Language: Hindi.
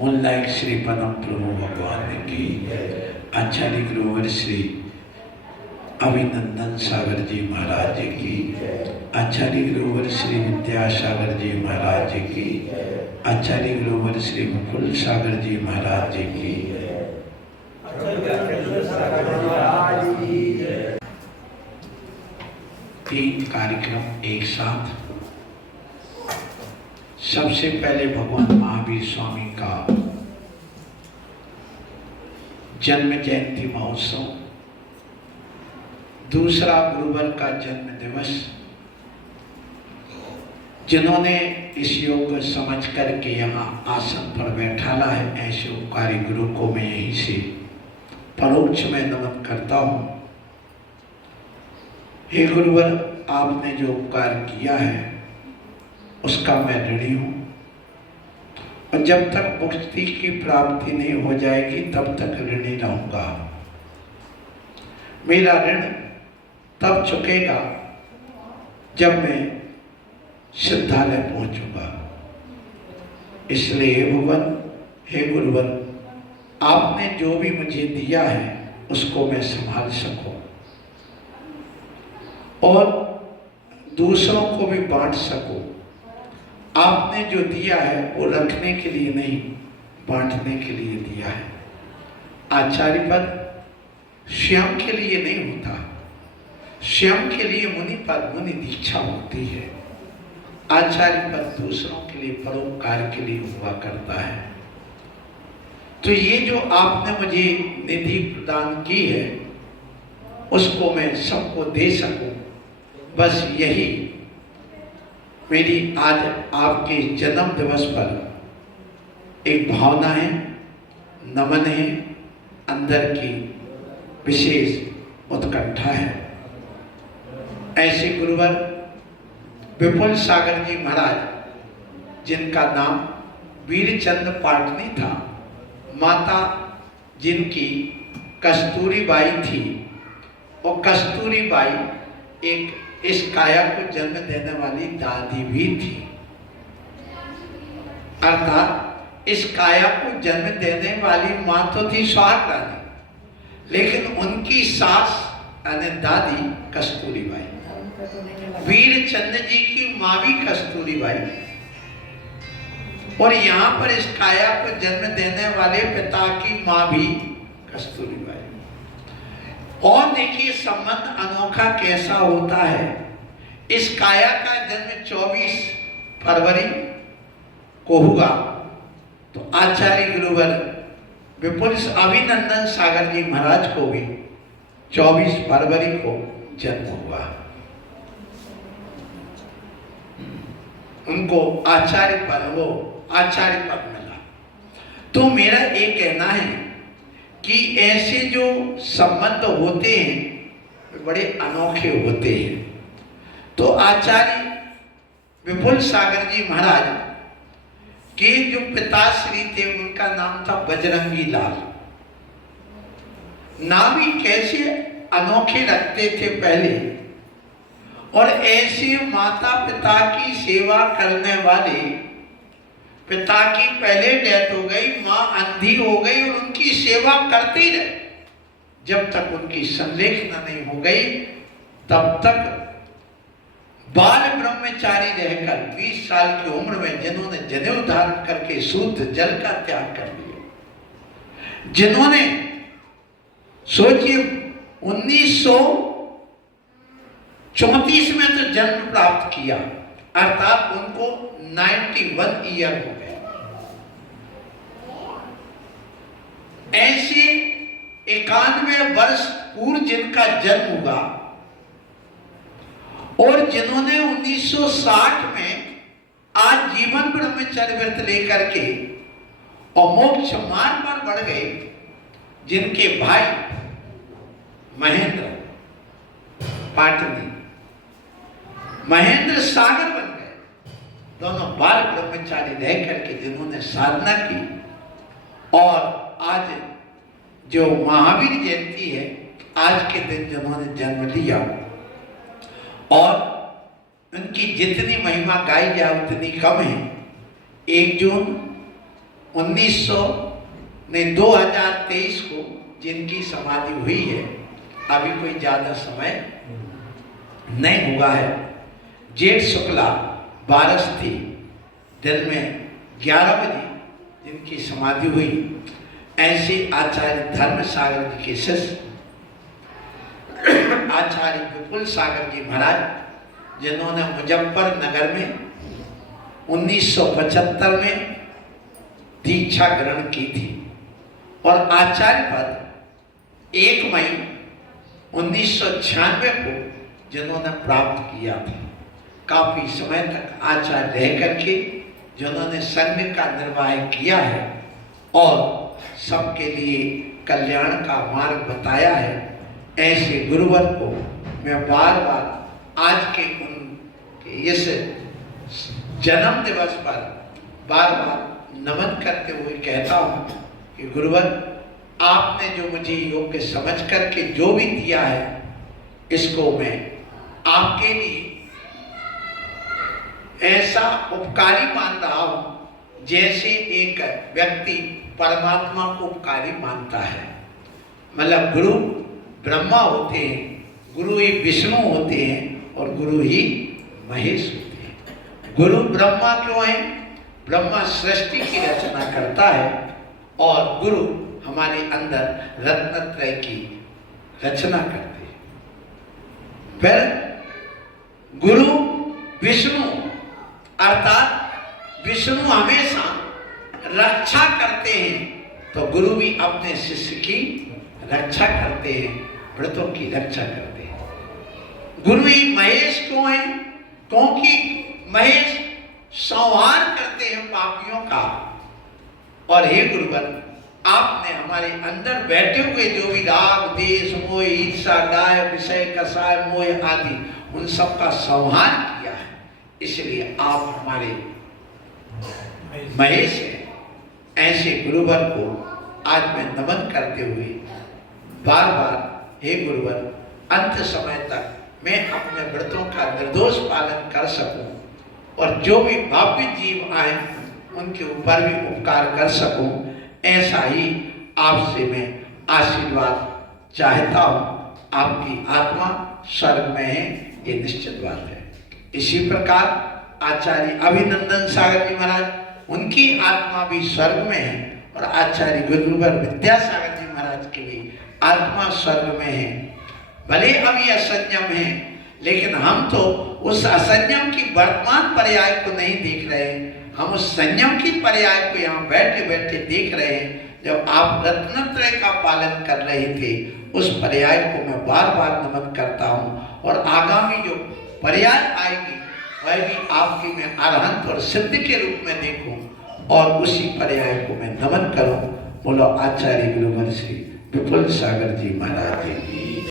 मूलनायक श्री परम प्रभु भगवान की, आचार्य गुरुवर श्री अभिनंदन सागर जी महाराज की, आचार्य गुरुवर श्री विद्यासागर जी महाराज की, आचार्य गुरुवर श्री मुकुल सागर जी महाराज की। तीन कार्यक्रम एक साथ। सबसे पहले भगवान महावीर स्वामी का जन्म जयंती महोत्सव, दूसरा गुरुवर का जन्म दिवस। जिन्होंने इस योग को समझ करके यहाँ आसन पर बैठाला है, ऐसे उपकारी गुरु को मैं यहीं से परोक्ष में नमन करता हूँ। हे गुरुवर, आपने जो उपकार किया है उसका मैं ऋणी हूँ, और जब तक मुक्ति की प्राप्ति नहीं हो जाएगी तब तक ऋणी रहूंगा। मेरा ऋण तब चुकेगा जब मैं सिद्धालय पहुंचूंगा। इसलिए हे भगवान, हे गुरुवर, आपने जो भी मुझे दिया है उसको मैं संभाल सकूं और दूसरों को भी बांट सकूं। आपने जो दिया है वो रखने के लिए नहीं, बांटने के लिए दिया है। आचार्य पद स्वयं के लिए नहीं होता, स्वयं के लिए मुनि पद, मुनि दीक्षा होती है। आचार्य पद दूसरों के लिए, परोपकार के लिए हुआ करता है। तो ये जो आपने मुझे निधि प्रदान की है उसको मैं सबको दे सकूं, बस यही मेरी आज आपके जन्म दिवस पर एक भावना है, नमन है, अंदर की विशेष उत्कंठा है। ऐसे गुरुवर विपुल सागर जी महाराज, जिनका नाम वीरचंद पाटनी था, माता जिनकी कस्तूरी बाई थी, और कस्तूरी बाई एक इस काया को जन्म देने वाली दादी भी थी। अर्थात इस काया को जन्म देने वाली मां तो थी सुहाग रानी, लेकिन उनकी सास यानी दादी कस्तूरी बाई, वीरचंद जी की मां भी कस्तूरी बाई, और यहाँ पर इस काया को जन्म देने वाले पिता की मां भी कस्तूरी बाई। और देखिए संबंध अनोखा कैसा होता है। इस काया का जन्म 24 फरवरी को हुआ, तो आचार्य गुरुवर विपुल अभिनंदन सागर जी महाराज को भी 24 फरवरी को जन्म हुआ। उनको आचार्य पद मिला। तो मेरा ये कहना है कि ऐसे जो संबंध होते हैं बड़े अनोखे होते हैं। तो आचार्य विपुल सागर जी महाराज के जो पिताश्री थे उनका नाम था बजरंगी लाल। नाम ही कैसे अनोखे रखते थे पहले, और ऐसे माता पिता की सेवा करने वाले, पिता की पहले डेथ हो गई, मां अंधी हो गई और उनकी सेवा करते ही रहे जब तक उनकी संलेखना नहीं हो गई, तब तक बाल ब्रह्मचारी रहकर 20 साल की उम्र में जिन्होंने जनेऊ धारण करके शुद्ध जल का त्याग कर लिया, जिन्होंने सोचिए 1934 में तो जन्म प्राप्त किया, अर्थात उनको 91 ईयर हो गए। ऐसे 91 वर्ष पूर्व जिनका जन्म हुआ और जिन्होंने 1960 में आज जीवन ब्रह्मचर्य व्रत लेकर के और मोक्ष मार्ग पर बढ़ गए, जिनके भाई महेंद्र पाटनी महेंद्र सागर बन गए, दोनों बाल ब्रह्मचारी रह करके जिन्होंने साधना की, और आज जो महावीर जयंती है, आज के दिन जिन्होंने जन्म लिया, और उनकी जितनी महिमा गाई जाए उतनी कम है। 1 जून 1900 ने 2023 को जिनकी समाधि हुई है, अभी कोई ज्यादा समय नहीं हुआ है, जेठ शुक्ला 12 थी, दिन में 11 बजे जिनकी समाधि हुई, ऐसे आचार्य धर्म सागर जी के शिष्य आचार्य विपुल सागर जी महाराज, जिन्होंने मुजफ्फरनगर में 1975 में दीक्षा ग्रहण की थी और आचार्य पद 1 मई 1996 को जिन्होंने प्राप्त किया था। काफी समय तक आचार्य रह करके जिन्होंने संघ का निर्वाह किया है और सबके लिए कल्याण का मार्ग बताया है, ऐसे गुरुवर को मैं बार बार आज के इस जन्म दिवस पर बार बार नमन करते हुए कहता हूँ कि गुरुवर, आपने जो मुझे योग्य समझ करके जो भी दिया है, इसको मैं आपके लिए ऐसा उपकारी मान रहा हूं जैसे एक व्यक्ति परमात्मा को उपकारी मानता है। मतलब गुरु ब्रह्मा होते हैं, गुरु ही विष्णु होते हैं और गुरु ही महेश होते हैं। गुरु ब्रह्मा क्यों है? ब्रह्मा सृष्टि की रचना करता है और गुरु हमारे अंदर रत्नत्रय की रचना करते हैं। फिर गुरु विष्णु अर्थात विष्णु हमेशा रक्षा करते हैं, तो गुरु भी अपने शिष्य की रक्षा करते हैं, व्रतों की रक्षा करते हैं। गुरु ही महेश क्यों है? क्योंकि महेश संहार करते हैं पापियों का। और हे गुरुवर, आपने हमारे अंदर बैठे हुए जो भी राग, देश, मोह, ईर्षा, गाय, विषय, कसाय, मोह आदि, उन सब का संहार किया है। इसलिए आप हमारे महेश हैं। ऐसे गुरुवर को आज मैं नमन करते हुए बार बार, हे गुरुवर, अंत समय तक मैं अपने व्रतों का निर्दोष पालन कर सकूं और जो भी भाव्य जीव आए उनके ऊपर भी उपकार कर सकूं, ऐसा ही आपसे मैं आशीर्वाद चाहता हूं। आपकी आत्मा स्वर्ग में है, ये निश्चित बात है। इसी प्रकार आचार्य अभिनंदन सागर जी महाराज, उनकी आत्मा भी स्वर्ग में है और आचार्य गुरुवर विद्यासागर जी महाराज की भी आत्मा स्वर्ग में है। भले अब ये असंयम है, लेकिन हम तो उस असंयम की वर्तमान पर्याय को नहीं देख रहे हैं, हम उस संयम की पर्याय को यहाँ बैठे बैठे देख रहे हैं। जब आप रत्नत्रय का पालन कर रहे थे, उस पर्याय को मैं बार बार नमन करता हूँ और आगामी जो पर्याय आएगी वह भी आपकी मैं अरहंत और सिद्ध के रूप में देखूं और उसी पर्याय को मैं नमन करूं। बोलो आचार्य गुरुवर श्री विपुल सागर जी महाराज की।